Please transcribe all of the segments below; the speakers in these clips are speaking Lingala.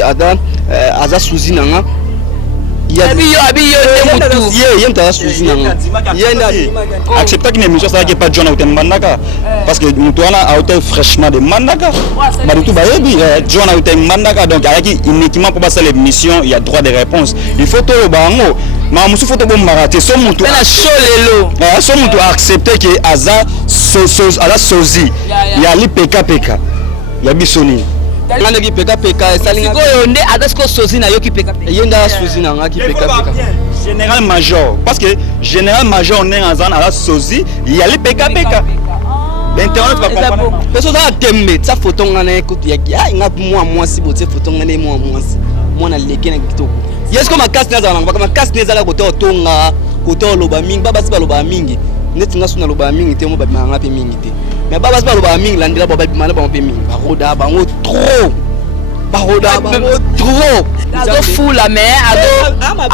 Ada aza suzi nanga accepte qu'il n'émission ça qui pas John Autem Mandaka parce que nous toi là Autem fraîchement de Mandaka mais tout bah John Autem Mandaka donc avec uniquement pour passer l'émission il y a droit de réponse il faut tout le bango mais musu faut tout bon maraté son mutu na cholelo son mutu accepter que aza sozi il y a li PK il y a bisoni ngana ki PK salinga sikoyo nde adasko sozi na yo ki PK yenda suzi na nga ki PK général major parce que général major on est en zone à la sozi il y a les PK l'internet va comprendre parce que ça tembe ça photo ngana écoute ya moi si bote photo ngana moi na leke na kitoko yes ko makasi na zana ngaba makasi na zala koto tonga koto loba mingi baba siba loba mingi neti nga suna loba mingi te mo ba manga pe mingi te mais baba siba loba mingi landela baba bimana ba pe mingi ba roda ba ngo trop azo fula mais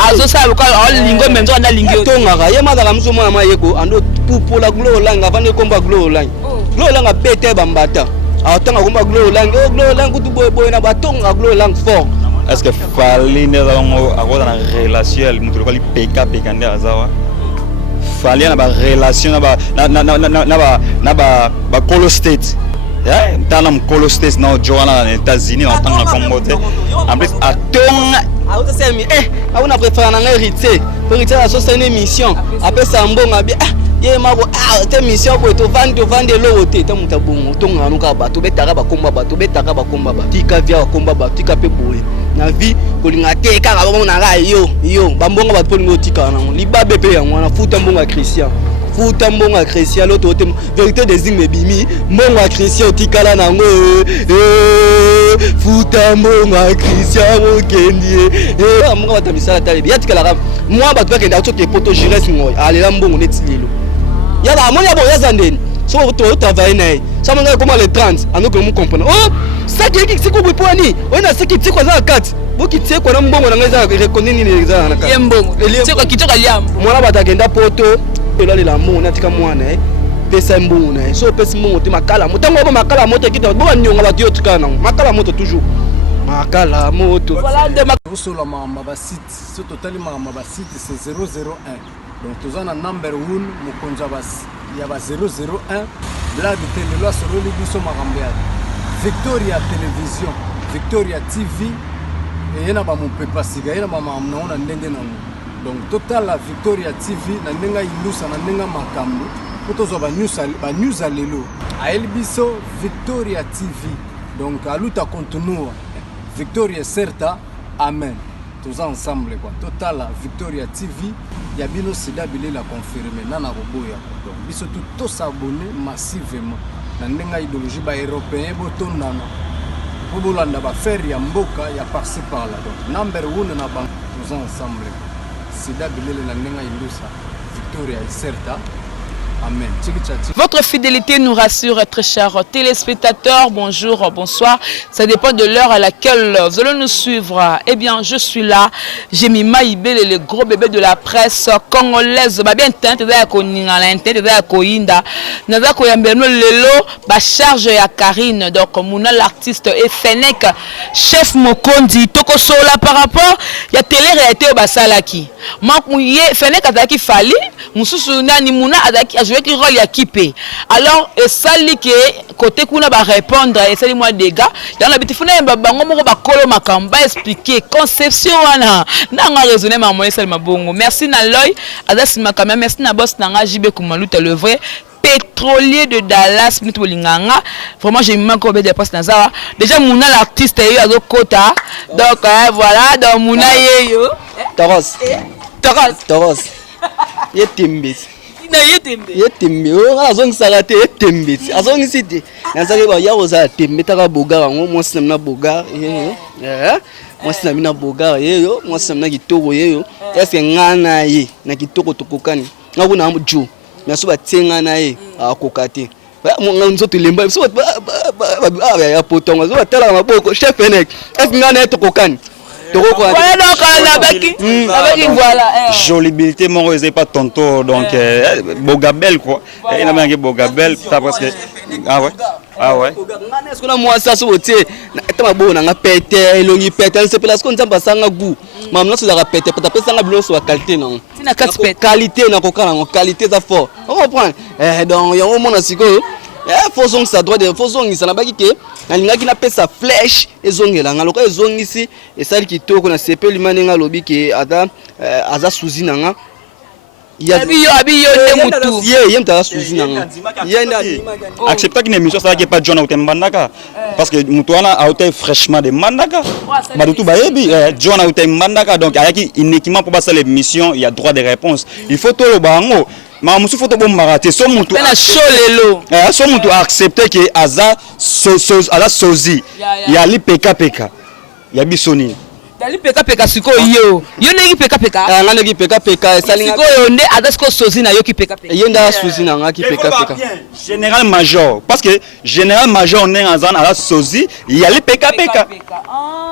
azo sabe ko lingo menzo anda lingo tonga ye mazaka muso mwana mayeko ando pupola glo langa vane komba glo langa bete bambata atanga komba glo langa kutu boy na batonga glo lang fort est-ce que fallait ne avoir une relation mutu ko li PK ndé azawa fallait na ba relation na ba colo state dans le Colo State na Joana aux États-Unis en tant que Combote en plus à on a préféré un héritier la sauce une émission après ça mbonga bien ye mako cette émission ko to vendre l'eau te muta bongo tonga nuka bato betaka ba komba ba tika via komba ba tika pe boye na vie kolinga te kaka ba na ga yo bambonga ba polingo tika na libabe pe yango na futa mbonga Christian Foutambo Christian l'autre vérité des ignes bimi mon Christian tikala nango Foutambo Christian okendie mon va tamisa tali ya tikala moi ba toi kenda to poto jires ngoy ale la mbongo netilelo ya ba mon ya bo ya zandeni so to travailler nae ça mon comment les 30 ando que nous comprendre oh ça qui est ko boponi on a ce qui tiko za 4 boki tiko na mbongo na ngeza reconnaître ni za na ka mbongo tiko kitoka liambo moi ba takenda poto elali la mona tika mwana pesa mbona so pesa mbona te makala motango ba makala moto kita bo nyonga ba dio tika na makala moto toujours makala moto voilà de makala mama ba site so totali mama ba site c'est 001 donc tozana number 1 mukonza bas ya ba 001 blague tele lo solo li biso makambia Victoria Television Victoria TV et yena ba mu pepa siga yena ba mama naona ndenge na donc total la Victoria TV na ndenga ilusa na ndenga makambo potozo ba news alelo a elbiso Victoria TV donc aluta continua Victoria certa amen tous ensemble quoi total la Victoria TV ya bino sida bile la confirmer nana roboya donc biso tout s'abonner massivement na ndenga idéologie ba européen botondana po bolanda ba faire ya mboka ya par-ci par-là donc number 1 na bank tous ensemble Victoria certa. Amen. Votre fidélité nous rassure, très chers téléspectateurs. Bonjour, bonsoir. Ça dépend de l'heure à laquelle vous allez nous suivre. Eh bien, je suis là. J'ai mis Maïbel, le gros bébé de la presse congolaise. Bah bien, tente de la koninga, l'intente de la koinda. Naza koyambeno lelo, bah charge ya Karine. Donc, Mouna l'artiste et Fennec, chef Mokondi. Toko sola par rapport, il y a télé-réalité au Basalaki. Mankouye, Fennec ataki fali. Moussou nani Mouna ataki. Je veux qu'il rôle ya kipe. Alors ça li que côté kuna ba répondre et ça li moi des gars dans la bitifuna ba bango moko ba kolo makamba expliquer conception wana nanga raisonner ma moyen sel mabongo. Merci na loy adasi makamba merci na boss nanga JB Kumaluta le vrai pétrolier de Dallas minute bolinganga. Vraiment j'ai mis encore des postes nazawa. Déjà Mouna l'artiste yo azo kota. Donc voilà donc Mouna yeyo Toros yetimbis na yetembe o azongisa te yetembe azongisi te nazaki ba ya oza tembe taka boga ngo mwasi na boga mwasi na mina boga yeyo mwasi na kitoko yeyo est-ce ngana ye na kitoko tokokani ngako na mjo naso ba tsenga na ye akokate nzoto lemba so ya potonga so tala maboko chef Fennec est-ce ngana tokokani voilà. Jolibilité, mon réseau pas tonto, donc Bogabel quoi. Il y a un Bogabel, parce que Ah ouais. Ah ouais. Est-ce qu'on a moi ça sur tu tama bona nga pete elongi pete c'est parce qu'on nzamba sanga goût mamna so za pete peut sanga bilo so qualité non tina qualité na kokana ngo qualité za fort on comprend donc yango mona siko faut zong ça droit de faut zong ça na baki ke na lingaki na pesa flèche ezongela nga loka ezongisi esali kitoko na sepeli manenga lobi ke ada aza suzi nanga Abiyo mutu. Ye mta suzi nanga. Ye nda accepta qu'une émission ça qui pas John Autem Mandaka parce que mutu wana a été fraîchement de Mandaka. Ba tout ba yebi John Autem Mandaka donc ayaki uniquement pour passer l'émission il y a droit de réponse. Il faut tout le bango. Ma musu faut to bon maraté so mutu. Na cholelo. So mutu accepter que aza ala sozi. Il y a li PK. Il y a bisoni. Dali peka siko yo negi peka nga negi peka salinga siko yo nde adasko sozi na yo ki peka yenda suzi na nga ki peka général major parce que général major on est en zone à la sozi il y a les peka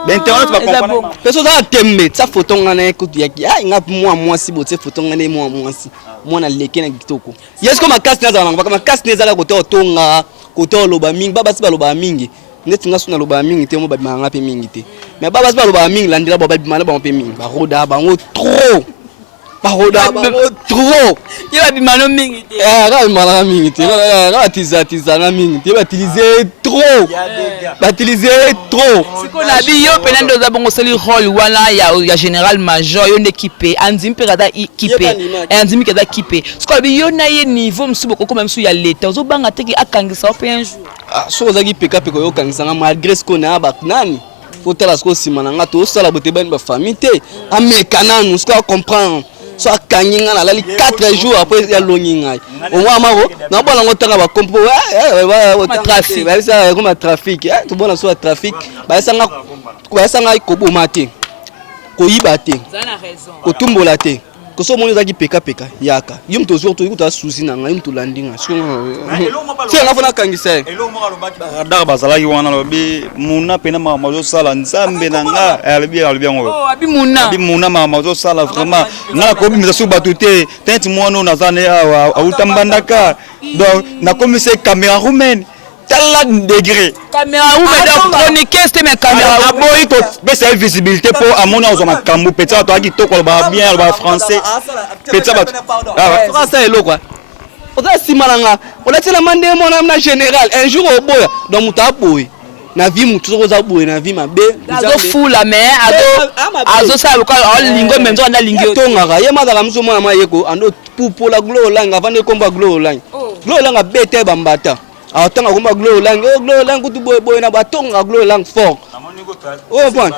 l'internet va comprendre peso za tembe sa photo nga na ekutu ya nga moi si bote photo nga ne moi si mona leke na kitoko yes ko makasi na za nga kama makasi neza la kote otonga kote oloba mingi baba si baloba mingi neti nga suna loba mingi te mo ba manga pe mingi te mais baba ba loba mingi landira ba bimana ba pe mingi ba roda ba ngo trop il va bimano mingi te ga bimana mingi te ga tiza na mingi te ba utiliser trop siko na biyo penando za bongo seli rôle wala ya général major yo n'équipe andim pe kada équipe andim kada équipe siko biyo na ye niveau msubo ko même su ya l'état zo banga teki akangisa pe un jour so ozaki peka yo kanisanga malgré ce qu'on a baknani otala sko simana nga to sala bote bani ba famille te amekana nous ko comprendre so akanginga na lali 4 jours après ya longinga au moins maro na bona ngotanga ba kompo trafic ba ça comme trafic to bona so trafic ba sanga ko bomate ko yibate ko tumbola te ko so moni zaki peka yaka yum to surtout ko ta susi na nga yum to landinga so nga fona kangisa elo mo alobaki ba radar bazala ki wana lobi muna pena mama zo sala nzambe na nga alobi ngo abi muna mama zo sala vraiment na ko bi misa batute tenti mwana na zane awa utambandaka donc na commissaire caméra roumaine tala degré caméra roumaine chroniquer c'était mes caméras boy to besa visibilité pour amona aux makambu peta to aki to ko ba bien ba français peta ba français elo quoi oza simalanga olatela mande mona na général un jour au boya donc muta boy na vie mutu ko za boy na vie mabe azo fula mais azo sa ko lingo menzo na lingo tongaka ye mazaka mso mona mayeko ando pupola glow langa vande komba glow langa bete bambata atanga komba glow lang kutu boy na batonga glow lang fort oh bon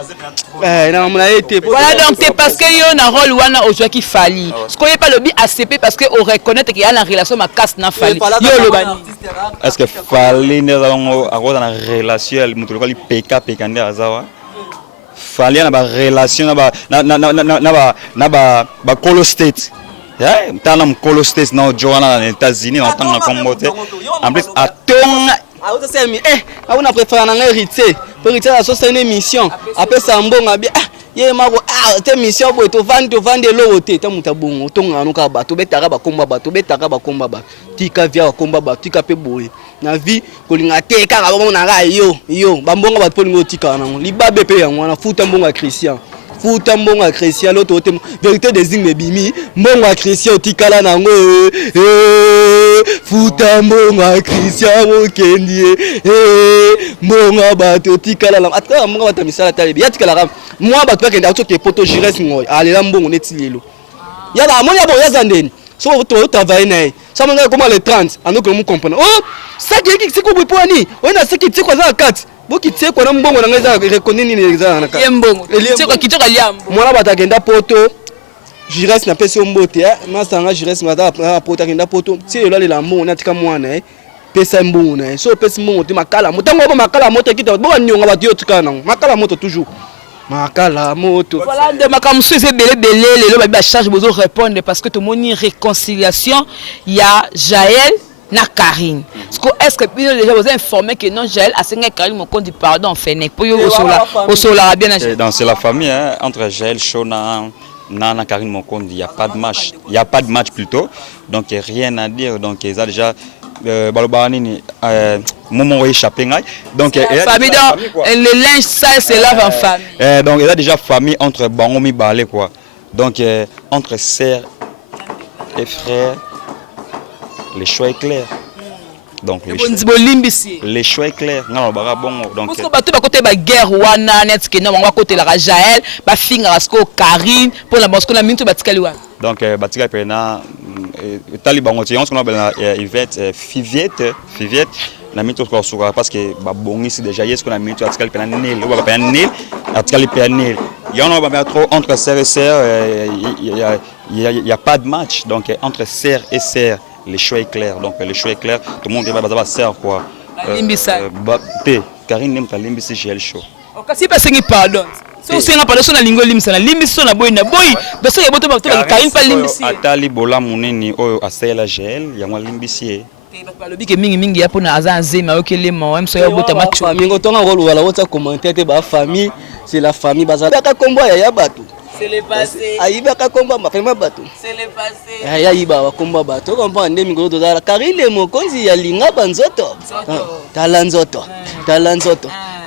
na mona été voilà donc c'est parce que yo na rôle wana ozwa ki fali ce qu'on est pas le bi ACP parce que on reconnaître qu'il y a la relation ma casse na fali yo le bani est-ce que fali ne zango akoza na relation mutu lokali PK nde azawa fali na ba relation na ba colo state tana mkolo state na Joanna na États-Unis na tanga kombote en plus atonga on a préféré un héritier pour héritier la sauce une émission après ça mbonga bien ye mako cette émission pour to vendre l'eau te muta bongo tonga nuka bato betaka ba komba ba tika via komba ba tika pe boye na vie kolinga te kaka ba mona ga yo ba mbonga ba polingo tika na libabe pe yango na futa mbonga Christian l'autre vérité des ignes bimi mbonga Christian tikala nango futa mbonga Christian okendie mbonga bato tikala la atra mbonga bata misala talebi yatikala ram moi bato bakenda toke poto jires ngoy alela mbongo neti lelo ya ba monya bo ya zandeni so to travailler nae ça manga comment les 30 ando que nous comprendre oh ça qui c'est ko boponi on a ce qui tiko za 4 boki tiko na mbongo na ngeza reconnaître ni za na 4 mbongo tiko kitoko liambo mwana batagenda poto jires na pesi ombote masanga jires ngata poto agenda poto si yo la mbongo na tika mwana pesa mbongo na so pesa mbongo te makala motango ba makala moto kita bo nyonga ba dio tika na makala moto toujours makala moto voilà de makamsu c'est belé lelo ba charge bozo répondre parce que tout moni réconciliation il y a Jaël na Karine est-ce que déjà vous informé que non Jaël a signé Karine mon compte du pardon fait nek pour yo au sola bien dans c'est la famille entre Jaël Shona na Karine mon compte il y a pas de match plutôt donc rien à dire donc ils a déjà baloba nini moment échappé ngai donc famille donc le linge sale se lave en famille donc il y a déjà famille entre bango mibale quoi donc entre sœurs et frères les choix est clair donc les choix est clair non ba bongo donc parce que bato ba côté ba guerre wana net que non ba côté la Jaël ba finga rasko Karine pour la parce que la minute batikali wana donc batika pena talibango ti on ce qu'on appelle Yvette Fiviette na minute ko suka parce que ba bongi c'est déjà est-ce qu'on a minute batikali pena nil ou ba pena nil batikali pena nil il y en a pas trop entre sœurs et sœurs il y a pas de match donc entre sœurs et sœurs les choix est clair donc le choix est clair tout le monde va sœur quoi Karine nem ta limbi c'est gel chaud kasi pas sengi pardon so senga pardon so na lingo limisa na limbi so na boy de so yeboto ba to Karine pas limbi si atali bola muneni oyo asela gel ya mwa limbi si balobi ke mingi ya pona aza nzema okelema même so yobota macho mingo tonga rolo wala wota commenter te ba famille c'est la famille bazala ka kombo ya bato c'est le passé ayiba ka kombo ma famille bato c'est le passé ya yiba ba kombo bato comprendre nde mingo to dala Karine mokonzi ya linga banzoto talanzoto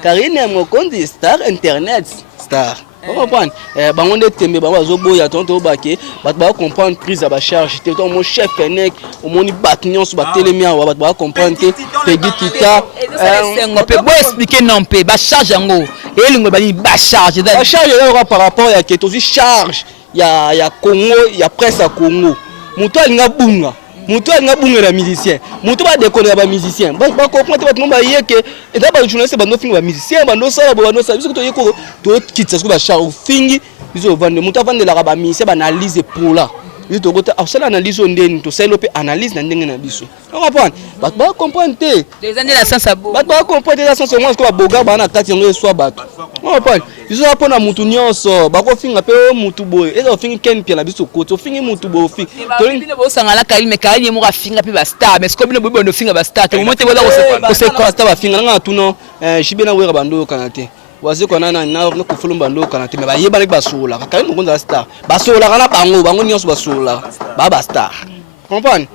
Karine mokonzi star internet star on comprend bango nde tembe bango azoboya tonto bake bato ba comprendre prise ba charge te to mon chef nek o moni bat nyonso ba telemi awa bato ba comprendre te pegi kita on peut pas expliquer non pe ba charge ngo et lingo ba ni ba charge là par rapport à que tozi charge ya Congo ya presse à Congo muto alinga bunga la musicien muto ba déconner ba musicien ba comprendre ba nomba yeke et d'abord journaliste ba no finga ba musicien ba no sala ba no sala biso to yeko to kitsa ko ba charge fingi biso vendre muto vendre la ba musicien ba analyse pour là biso to kota asala analyse ndeni to selo pe analyse na ndenge na biso on comprendre ba comprendre te les années la sens abo ba comprendre la sens moi ko ba boga ba na kati ngo so ba on comprendre biso apona mutu nyonso ba ko finga pe mutu boy ezo fingi ken pia na biso koto fingi mutu bo fi to bino bo sangala Karine me Karine mo ka finga pe ba star mais ko bino bo no finga ba star te mo te bola ko se star ba finga nga tuno shibena wera bando kanate wazi kona na ko fulumba ndo kanate me ba yeba nek ba sola Karine mo konza star ba sola kana bango nyonso ba sola ba star comprendre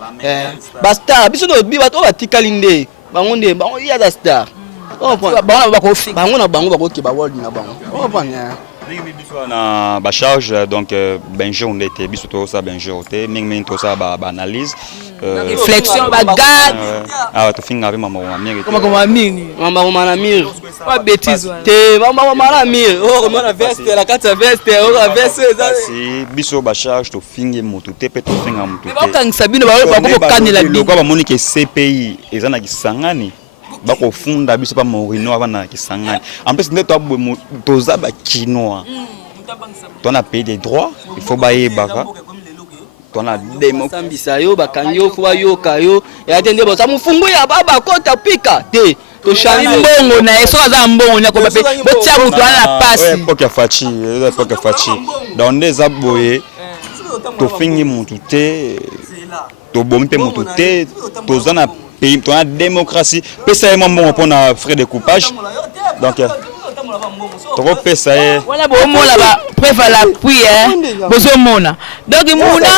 ba star biso no bi ba to ba tikali nde bango ya da star bango na bango bako ke ba world na bango na ba charge donc benjour on était biso to ça benjour te mingi to ça ba analyse réflexion ba gag to finga avec maman mingi comment mingi maman na mire pas bêtise te maman na mire comment na veste la carte veste la veste si biso ba charge to fingi moto te pe to finga moto te ba kan sabino ba ko kanela bi ko ba moni ke CPI ezana kisangani bako funda biso pa morino abana kisangani en plus nde to za ba kinois on a payé des droits il faut bailler baka on a démo sambisa yo bakanyo fo yo kayo ya tende bo sa mufungu ya baba kota pika te to shani mbongo na eso za mbongo na ko ba pe bo tia mutu na passe poka fachi dans des aboyé to fingi mutu te to bompe mutu te to zana pays to na démocratie pesa e mbongo pona frais de coupage donc toko pesa e wala bo mola ba préva la pluie bozo mona donc muna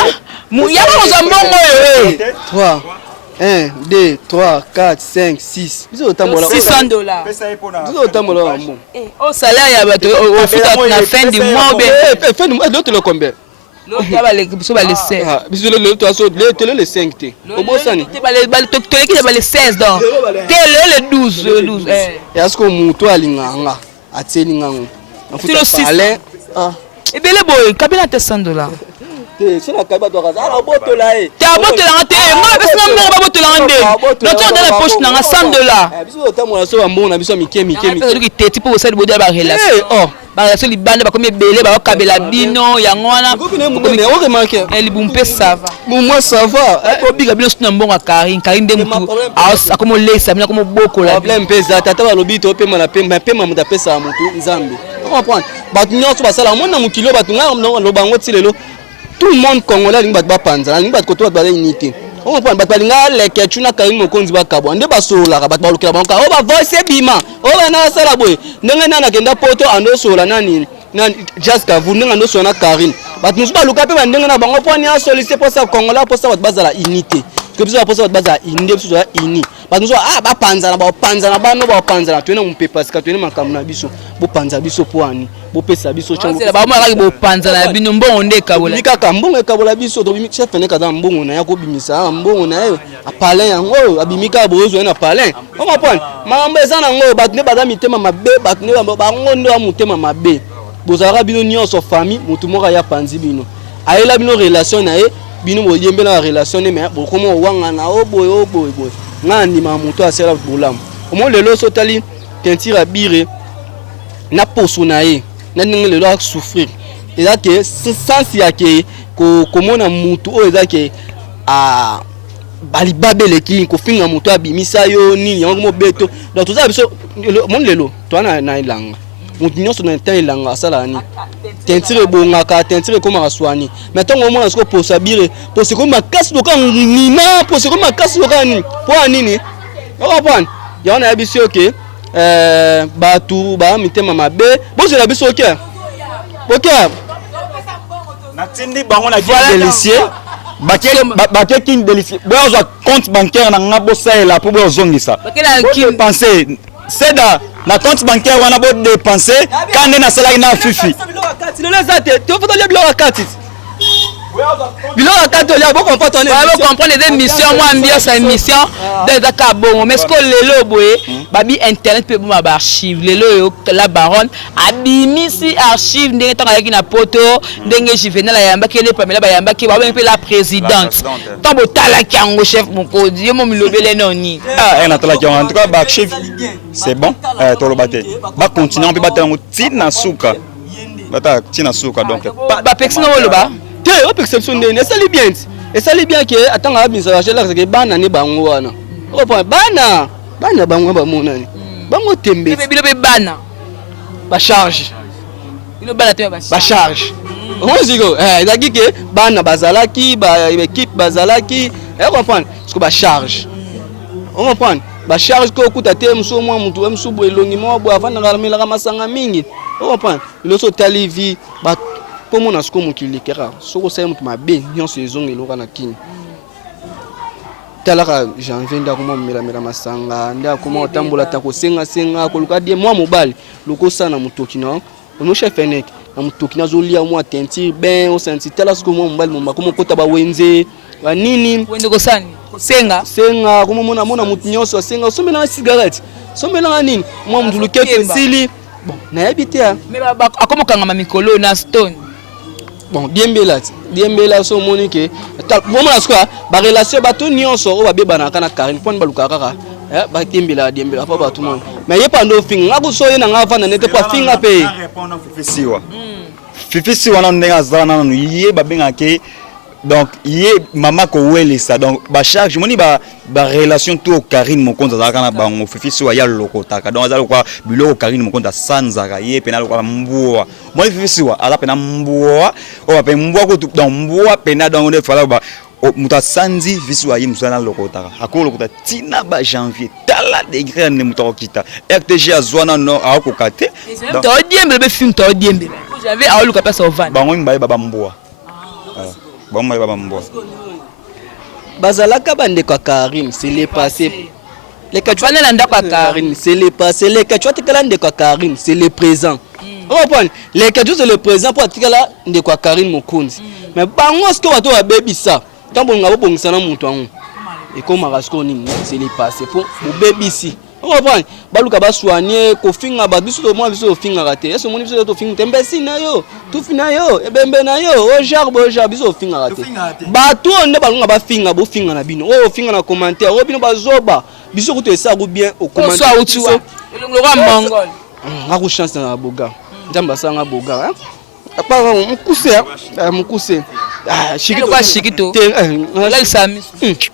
ya ba zo mbongo 1 2 3 4 5 6 biso tambola $600 pesa e pona biso tambola mbongo au salaire ya bato au futa na fin du mois fin du mois l'autre le combien l'autre ba le biso ba le 16 biso le to aso le 5 te obosani te ba le 16 donc te le 12 et est-ce que muto alinganga ateli ngango nafuta pale ebele boy kabina te $100 te sina kaba to kaza ala botola e te botola te moi pesa mbongo ba botola nde donc on dans la poche na $100 biso tamola so ba mbongo na biso mike donc teti po osali bodia ba relation ba relation libanda ba komi ebele ba kabela bino yango wana o remarquer libumpe ça va moi ça va ko biga bino suna mbongo Karine nde mutu akomo lesa bino komo bokola problème pesa tata ba lobi to pema na pema muta pesa mutu nzambe on comprendre ba nyonso ba sala mona mukilo ba tunga lo bango ti lelo tout le monde congolais lingi bat ba panza lingi bat ko to ba unité on comprend bat balinga leke tuna Karine mokonzi ba kabwa nde ba sola bat ba lokela banka o ba voice bima o ba na sala boy ndenge nana kenda poto ando sola nani just ka vu ndenge ando sola Karine bat musu ba luka pe ba ndenge na bango poni a solliciter pour ça congolais pour ça bat bazala unité que biso aposa baza inde biso za ini ba nous ba panza na bano ba panza na tuena mpe parce que tuena makambo na biso bo panza biso poani bo pesa biso chango ba mo ka bo panza na bino mbongo ndeka bola bika mbongo ekabola biso to bimi chef ne kaza mbongo na ya ko bimisa mbongo na yo a palin yango abimika bozo na palin on comprend mambo ezana ngo ba ne baza mitema mabe ba ne ba ngondo ya mutema mabe bozara bino nyonso famille mutu moko ya panzi bino ayela bino relation na ye bino boyembe na relation ne mais bokomo wanga na oboy ngani ma mutu asela bolam omo lelo so tali tentira bire na poso na ye na ninga lelo ak souffrir eza ke sens ya ke ko komona mutu o eza ke a bali babele ki ko finga mutu abimisa yo nini yango mo beto donc tout ça biso mon lelo to na ilanga mutu nyonso na temps ilanga asala ni tentire bongaka tentire koma kaswani mais tant au moins ko posa bire posa ko makasi loka nina posa ko makasi loka nini po anini o comprendre ya na biso ke batu ba mitema mabe bozo la biso ke OK natindi bango na délicieux baké kin délicieux bozo compte bancaire na ngabo saela pour bozongisa penser c'est na compte bancaire wana bo dépenser quand na sala ina fifi le lazate tu faut aller bloquer carte bilo carte ya bo comprendre on comprendre des missions moi ambiance sa mission des akabongo mais ce que lelo boye babi internet pe bo ba archive lelo yo la baronne abimisi archive ndenge tanga ki na poto ndenge juvenal yamba kele pamela ba yamba ki ba pe la présidente tambo tala kango chef mokodi yo mo milobele noni na tala kango en tout cas ba archive c'est bon to lo baté ba continuer on peut battre ngo tina suka bata tina suka donc ba pexino lo ba te o perception ndene ça li bien que atanga abinza ba chela que bana ne bango wana o point bana bango ba monani bango tembe bilo be bana ba charge bilo bana te ba charge on zigo ezaki ke bana bazalaki ba équipe bazalaki comprendre parce que ba charge on comprend ba charge ko kuta te mso mwa mtu mso bo elongi mo bo avana ngalamela masanga mingi on comprend le so tali vi ba pour mon asko mokili kera soko sa mutu mabe nyonso ezonga eloka na kini talaka janvier nda kuma mela masanga nda kuma otambola ta ko senga ko luka die moi mobile loko sana mutoki na no chef enek na mutoki na zolia moi tenti ben o senti tala sko moi mobile mo makoma kota ba wenze ba nini wende ko sani senga kuma mona mutu nyonso senga somela na cigarette somela nini moi mutu luke sili bon na habité mais akoma kanga mikolo na stone bon diembela so monique bon na quoi ba relation ba to nyonso o ba bebana kana Karine pon baluka kaka ba diembela pa ba tout monde mais ye pando finga ko so ye na ngava na nete pa finga pe répondre fifi siwa na ndenga zana no ye ba benga ke donc ye mama ko wele ça donc ba charge moni ba relation to Karine mon compte za kana bango fifi siwa ya lokota ka donc azalo kwa biloko Karine mon compte sanzaka ye pena lokwa mbuwa moi fifi siwa ala pena mbuwa o ba pe mbuwa ko donc mbuwa pena donc ne fala ba muta sanzi viswa yi msana lokota akolo lokota tina ba janvier tala degré ne muta okita RTG azwana no akokate to diembe be film to diembe j'avais a luka pesa ovan bango mbaye baba mbuwa bango mbaye baba mbuwa bazalaka bande kwa Karine c'est le passé les kachwa na ndako Karine c'est le passé les kachwa tikala nde kwa Karine c'est le présent on comprend les kachwa c'est le présent pour tikala nde kwa Karine mokonzi mais bango ce que bato ba bebisa tambo ngabo bongisana muntu angu ekoma kasko nini c'est le passé pour bebisi on comprend baluka ba soigner ko finga ba biso to mo biso finga raté eso moni biso to finga tembe sina yo tu fina yo ebembe na yo o jarbo biso finga raté ba to nde balunga ba finga bo finga na bino o finga na commentaire o bino bazoba biso ko to esa go bien au commentaire so utuwa elongo ka mongol ngako chance na boga njamba sanga boga apa mukuse shikito la sami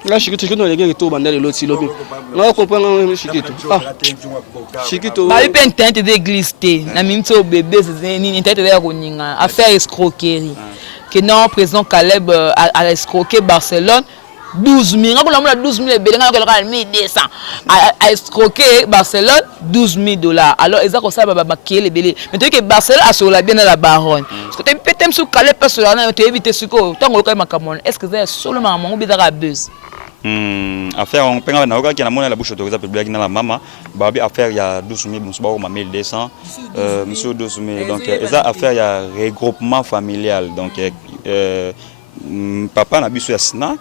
la shikito no lege to bandale loti lobi na comprendre shikito ba pe internet d'église té na mimto bébé zeni internet ya koninga affaire escroquerie que non président Caleb a escroqué Barcelone 12 000 ngako la 12 000 belenga ko la 1200 a escroqué Barcelone 12 000 $. Alors ezako ça ba kiele belé mais tu que Barcelone a sur la bien la baronne parce que tu peut-être sur Caleb pas sur la na tu éviter ce ko tango ka makamon est-ce que c'est seulement mon bidara buzz Affaire on penga na oka ki na mona la bouche autorisée publique na la mama babi affaire il y a 12 000 ba 1200 monsieur 12 000 donc ça affaire il y a regroupement familial donc papa na biso ya sina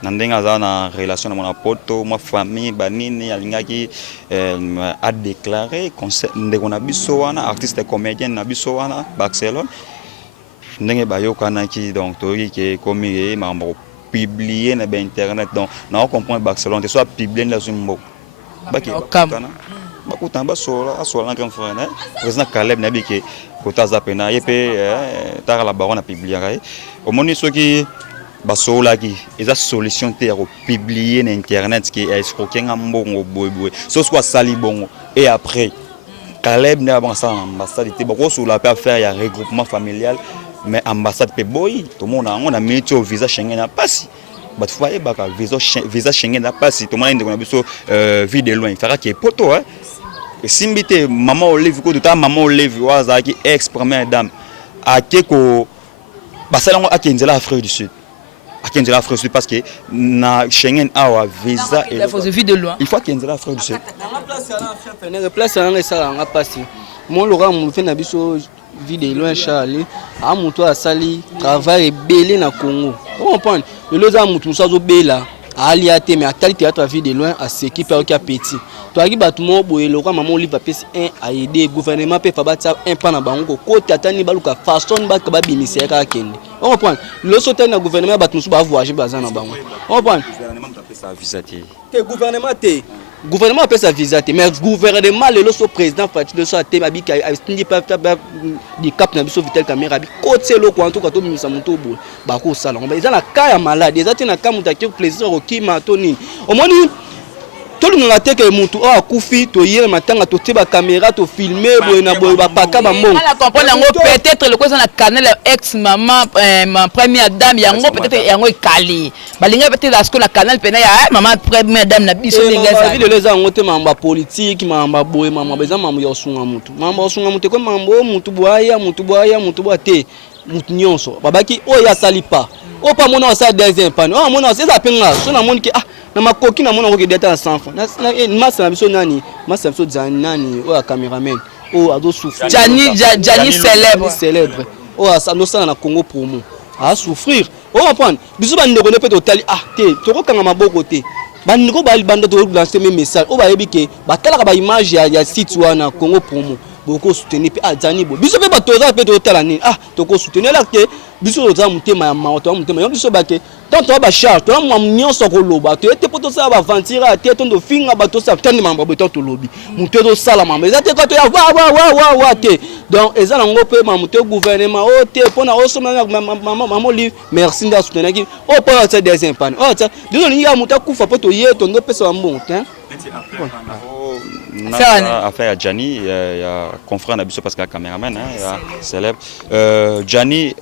na ndenga za na relation na mon poto ma famille banini alingaki a déclaré concert ndeko na biso wana artiste comédien na biso wana Barcelone ndenge bayoka na ki donc toyi ke komi mambo publié na internet donc na comprendre Barcelone soit publié dans une mot baki kana bakuta basola asola grand frère né président Caleb na biki kotaza pena yepe tara la baron na publier au moni soki basola ki eza solution te ya publier na internet qui est escroquer ngambongo boyboy so soit sali bongo et après Caleb na ba sa ambassade te bako sur la faire ya regroupement familial mais ambassade pe boy tout le monde on a mis au visa Schengen na passi bat foyer baka visa Schengen na passi tout le monde ndeko na biso vie de loin il fera que poto hein et simbité maman Olive ko tout maman Olive waza ki ex première dame a keko basala ngo akenzela Afrique du Sud akenzela Afrique du Sud parce que na Schengen awa visa et il faut vie de loin il faut akenzela Afrique du Sud na place na ça nga passi mon Laurent mon fait na biso vie de loin Charlie a mutu asali travail belé na Congo on comprend le za mutu so bela ali ate mais atali théâtre vie de loin à s'équipe au petit to aki batu mo boye le maman Olive pesi 1 a aider gouvernement pe fa batsa 1 pa na bango ko tatani baluka façon ba ka ba bimisera ka kende on comprend le sauter na gouvernement batu so ba voyager baza na bango on comprend gouvernement ta pesa visa te gouvernement peut sa visa mais gouvernement le so président Fati le so ate babika stindi pa di cap na biso vitel caméra bi côté lo ko en tout cas to misa muto bo ba ko sala on ba eza na cas ya malade eza te na cas muta ki plaisir ko kima to nini omoni tout le monde a que mutu a kufi to yele matanga to te ba caméra to filmer boy na boy ba paka ba mbongo ala comprendre ngo peut-être le quoi na canal ex maman ma première dame yango peut-être yango ekali balinga peut-être parce que la canal pena ya maman première dame na biso linga ça vie de les ngo te mamba politique mamba boy mamba beza mamba yo sunga mutu ko mamba mutu boya te mutu nyonso babaki o ya salipa o pa mona sa deuxième pan o mona ça penga so na moni ke ah na makoki na mona ko ke data sans fond na masa na biso nani masa biso nani o ya cameraman o ado souffrir Jani célèbre o asa no sana na Congo promo a souffrir o comprendre biso ba ndeko ne pe to tali ah te to ko kanga maboko te bandiko ba banda to lancer mes message o ba yebi ke ba kala ba image ya site wana Congo promo boko soutenir pe Jani bo biso pe ba toza pe to tala ni ah to ko soutenir la ke biso toza mutema ya maoto mutema yo biso ba ke tant to ba charge to mo nyonso ko loba to ete poto sa ba ventira te to ndo finga ba to sa tani mamba bo to lobi muto to sala mamba ezate ko to ya wa te donc ezala ngo pe mamuto gouvernement o te pona o so maman Olive merci nda soutenir ki o po ça des impan o ça dizo ni ya muta kufa poto ye to ndo pesa mbongo hein affaire à Jani il y a confrère na biso parce que caméraman hein célèbre Jani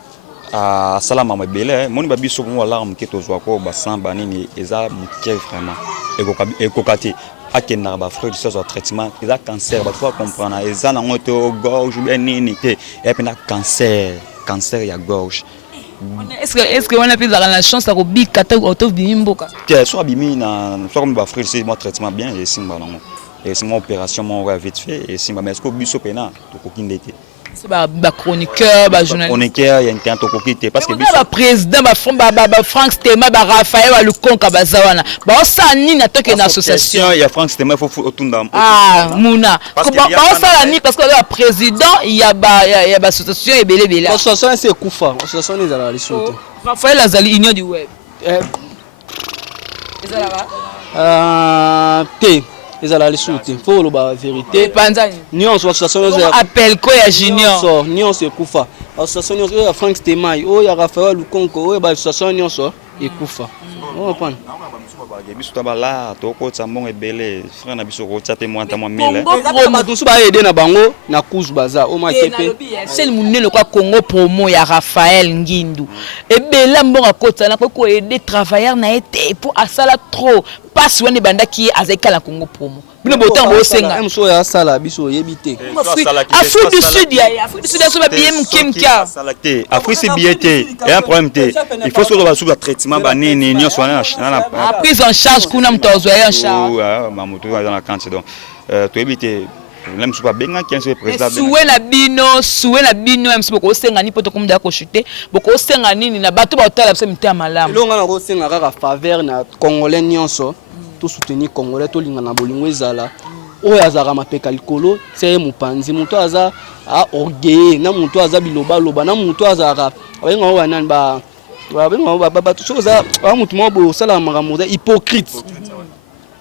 a salama mabele moni ba biso ko alarme ke to zwa ko ba samba nini eza muke vraiment ekokati akena ba frère de traitement eza cancer ba faut comprendre eza na ngoto gorge bien nini ke et puis na cancer ya gorge est-ce que on a plus la chance à ko kata auto bimboka que soit bimi na soit comme ba frère c'est moi traitement bien et simba nango et c'est mon opération mon vite fait et simba mais est-ce que biso pena to ko kindete c'est ba chroniqueur ba journaliste chroniqueur il y a un to ko kité parce que biso ba président ba Franck Stema ba Raphaël ba Lukonka ba zawana ba ça ni na to que na association il y a Franck Stema il faut otunda ah muna ba ça ni parce que le président il y a ba association et belé association c'est kufa association les ala lisute Raphaël Azali union du web te ezala lisute faut le ba vérité panzani nyonso association appel ko ya junior nyonso ekufa association nyonso ya Frank Stemai o ya Raphaël Lukonko o ba association nyonso ekufa on comprend biso tabala to ko tsambongo ebele frère na biso ko tsape mo anta mo mile ba to ba aider na bango na couche baza o makepe c'est munene kwa Congo promo ya Raphaël Ngindu ebela mbonga kotsa na ko aider travailleur na été pour asala trop passe wana bandaki azeka la Congo promo bino botan bo senga mso ya sala biso yebite Afrique du Sud so ba bien mkemka Afrique c'est bien té et un problème té il faut sur le traitement ba nini nyo soana na prise en charge kuna mtozo ya en charge mamuto dans la canche donc to yebite problème soit benga qui est président soué na bino même boko senga ni poto komda ko chuter boko senga nini na bato ba otala biso mité malamu longa na ko senga kaka faveur na congolais nyonso to soutenir congolais to linga na bolingo ezala oyo azaka mapeka likolo c'est mupanzi muto aza a orgueil na muto aza biloba loba na muto azaka abenga wana ba ba tout chose a muto mo bo sala makambo hypocrite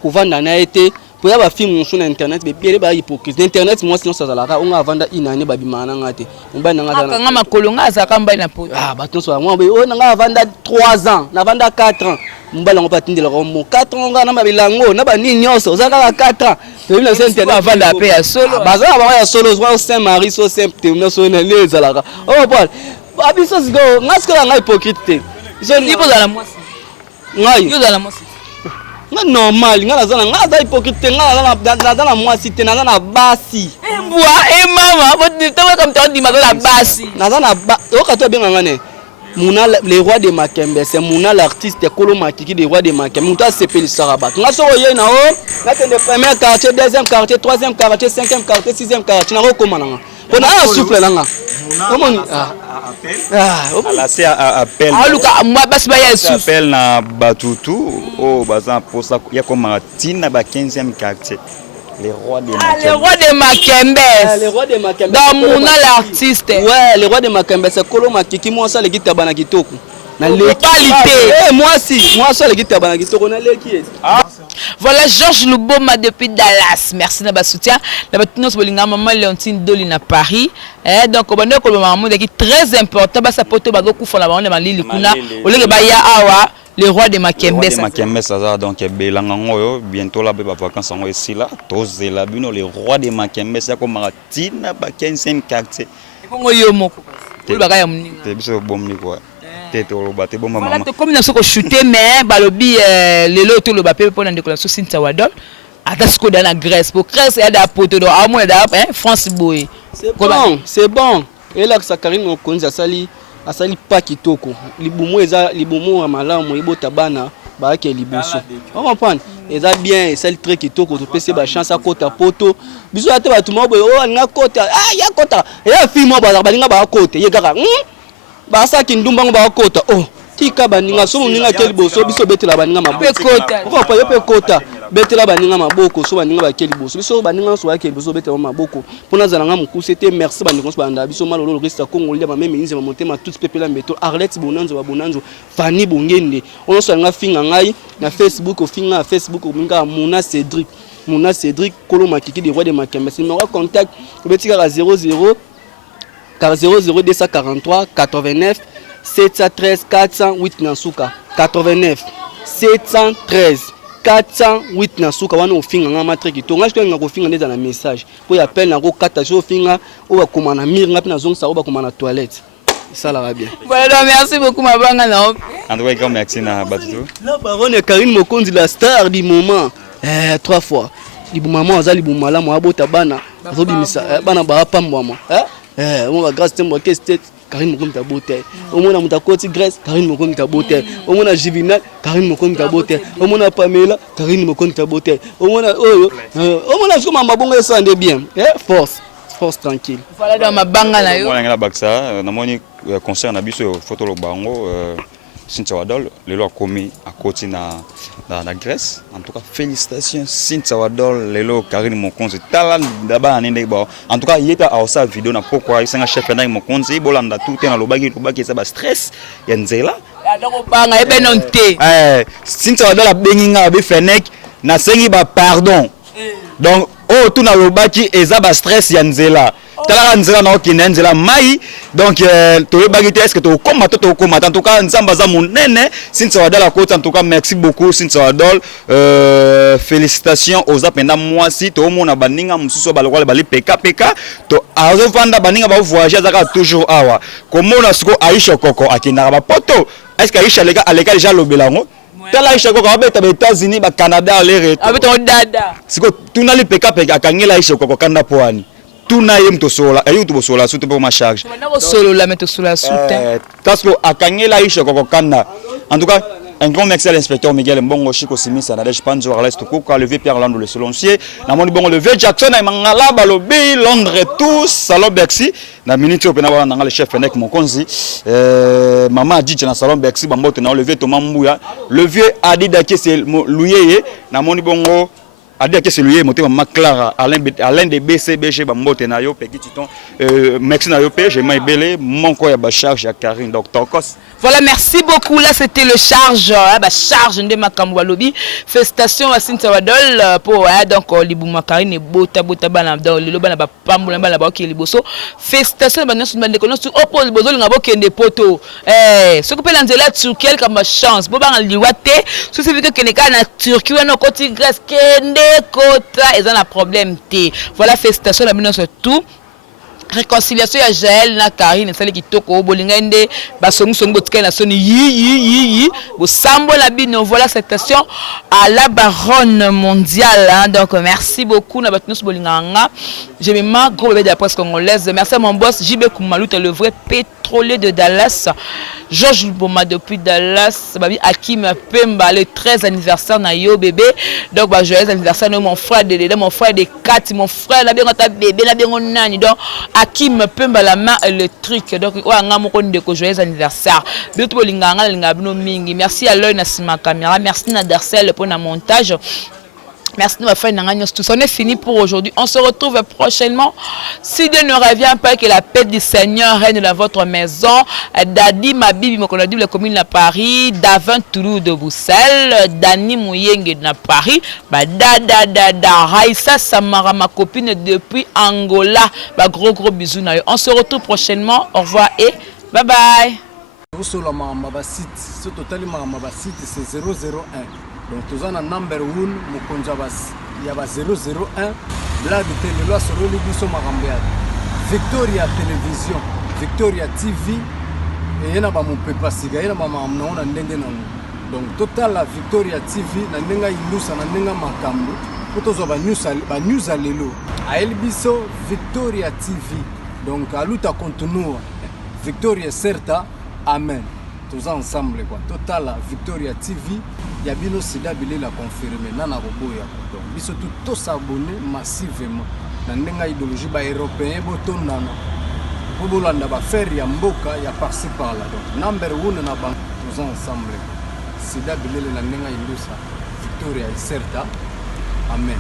kovanda na été pour y avoir film sur internet mais bien les hypocrite internet moi sinon ça la on a vendre une année babi mananga te on ba nanga na makolonga za kamba na poto bato so moi on nanga vendre 3 ans na vendre 4 ans mbala ngo patindela ko mo 4 ans na mabilango na ba nini nyonso za ka 4 ans to ile c'est internet vendre pe ya solo baza ba ya solo zo Saint Marie so simple no so na les alaka oh Paul abiso sigo ngasko nga hypocrite te zo libo za la moi ngai yo za la moi nga normal nga nazana nga za hypocrite nga nazana mwasi te nazana basi mbwa mama bo tawa comme tu dis mazana basi nazana okato bien ngane Mouna les rois de Makembe c'est Mouna l'artiste Kolo Makiki des rois de Makembe muta sepeli sarabat nga so ye na o nga tende premier quartier deuxième quartier troisième quartier cinquième quartier sixième quartier na ko komana nga pona souffle nga omoni la c'est appel aluka moi basi ba yesu appel na batutu o bazan pour ça ya comme tina ba 15e quartier les rois de Makembe les rois de Makembe les rois de Makembe dans Mouna l'artiste ouais les rois de Makembe c'est Kolo Makiki moi ça le guitare bana kitoko na localité moi ça le guitare bana kitoko na leki voilà Georges Luboma depuis Dallas merci na ba soutien na batunos bolinga maman Léontine Doli na Paris donc on va ko maman qui très important ba sa poto ba go kufa na ba on malili kuna olenge ba ya awa les rois de Makembe ça donc belanga ngoyo bientôt là ba vacances ngo ici là tozela bino les rois de Makembe ça comme tina ba 15e quartier ngo yo moko ba ka ya muninga te biso bomni quoi tete lo baté bon maman voilà comme na soko shooter mais balobi lelo to lo ba pe pona décoration Cynthia Wadol ata siko dans la Grèce pour Grèce ya da poto do a moins da France boy c'est bon et là que ça Karine Mokonzi asali pa kitoko libumu eza libumu ya malamu ebota bana ba ke liboso on comprend eza bien esali très kitoko to pese ba chance akota poto biso ate ba tuma boy o nga kota ya kota ya film ba balinga ba kota ye kaka ba sa kindumba ba kota oh tika baninga so muninga ke liboso biso betela baninga maboko kota ko pa yo pe kota betela baninga maboko so baninga ba ke liboso biso baninga so ya ke liboso betela maboko pona zalanga mukuse te merci baninga so banda biso malolo le reste Congo lia ba même inze motema tout peuple la mbeto Arlette Bonanzo Fanny Bongende on so nga finga ngai na Facebook finga Facebook minga Mouna Cédric Kolo Makiki des rois de Makembe numéro contact betika 00 243 89 713 408 Nasuka 89 713 408 Nasuka wana ofinga nga matriki to nga nga ko finga ndeza na message po ya peine na ko kata so finga o ba komana mir nga pina zonga sa o ba komana toilette ça la va bien voilà merci beaucoup mabanga na en tout cas comme merci na batutu la baronne Karine Mokonzi la star du moment 3 fois libu maman azali bu malamu abota bana azobimisa bana ba pambwa mo on va grâce tembo que Karine Mokonzi tabote omona mutakoti Grèce Karine Mokonzi tabote omona Juvenal Karine Mokonzi tabote omona Pamela Karine Mokonzi tabote omona oyo omona soma mabongo ça ande bien force tranquille voilà dans mabanga na yo on ngala baksa na moni concert na biso photo lo bango Cynthia Wadol lelo akomi akoti na Grèce en tout cas félicitations Cynthia Wadol lelo Karine Mokonzi tala daba nende ba en tout cas yeta a sa vidéo na pourquoi isenga chef na Mokonzi bolanda tout na lobaki ça ba stress ya nzela donc banga ebe non te Cynthia Wadol abenginga be fenek na sengi ba pardon donc oh tout na lobaki eza ba stress ya nzela tala nzela na okina nzela mai donc to yebaki te est-ce que to koma en tout cas nzamba za monene Cynthia Wadol akota en tout cas merci beaucoup Cynthia Wadol félicitations aux apenda mwasi to mona baninga mususu balokole bali PK to azofanda baninga ba voyager zaka toujours awa komona suko Aisha Koko akina ba poto est-ce que Aisha aleka déjà lobelango tala Aisha Koko abeta ba États-Unis ba Canada le retour abeta dada siko tuna li peka akangela Aisha Koko kanda poani tuna yem to sola ayu to sola surtout pour ma charge maintenant solo la mettre sous la soutien parce que akangela Aisha Koko kanda en tout cas un grand merci à l'inspecteur Miguel Mbongo Chiko Simisa Nadej Panzo Arlès Toko levé Pierre Lando le Soloncier na moni bongo levé Jackson na Mangala Balobi Londres tous salon Bercy na minute opena ba na le chef Fenek Mokonzi maman dit na salon Bercy bambote na levé Thomas Mbouya levé Adida qui c'est Louyeye na moni bongo Adia que c'est lui monté ma Clara Alain de BCBG bambote na yo petit titon merci na yo j'ai mai belé mon ko ya ba charge à Karine docteur Kos. Voilà, merci beaucoup. Là, c'était le charge, charge de Makambo Lobby. Félicitations à Cynthia Wadol pour donc Libouma Karine Bota Bana dans le Lobana Pamboula Bana qui est Liboso. Félicitations à Banus Mandekono sur Oppo Liboso Ngabo Kende Poto. Ce que peut l'Angela Turquie comme chance. Boba Liwate, ce qui veut que Keneka na Turquie ou no côté Grèce Kende Kota ils ont un problème T. Voilà, félicitations à Banus tout. Réconciliation ya Jaël na Karine sali kitoko bolinga ende basongu botika na soni yi bo sambo la bino voilà cette station à la baronne mondiale hein. Donc merci beaucoup na batnus bolinga nga je me ma gros bébé de la presse congolaise merci à mon boss JB Koumalou le vrai pétrolier de Dallas Georges Boma depuis Dallas babi Hakim Pemba le 13 anniversaire na yo bébé donc bah joyeux anniversaire de mon frère de 4 mon frère la bien ta bébé la bien nani donc Hakim Pemba la main électrique donc wa nga moko ndeko joyeux anniversaire bitu bolinganga linga bino mingi merci à l'œil na sima caméra merci na Darcel pour na montage. Merci de faire une tout. On est fini pour aujourd'hui. On se retrouve prochainement. Si Dieu ne revient pas, que la paix du Seigneur règne dans votre maison. Dadi Mabibi Mokonadi, la commune de Paris. Davin Toulou de Bruxelles. Dani Mouyeng de Paris. Raïssa Samara, ma copine depuis Angola. Gros bisous. On se retrouve prochainement. Au revoir et bye bye. C'est 001. Donc tous en number 1 Mukonjabas il y a 001 Blague télé loi sur le biso marambead Victoria télévision Victoria TV et yana ba mon pepa siga yana ba mamna ona ndenge nanu donc total la Victoria TV na ndenga ilusa na ndenga makambo potozo ba news alelo a el biso Victoria TV donc aluta continua Victoria certa amen tous ensemble quoi total la Victoria TV Yabino Sida Bilé l'a confirmé, Nana Roboya. Donc, ils sont tous abonnés massivement. Dans une idéologie européenne, Boton Nana. Pour Bolanda, faire Yamboka, il y a par-ci par-là. Donc, number 1, on a tous ensemble. Sida Bilé, la Nenga Ilusa, Victoria, certa. Amen.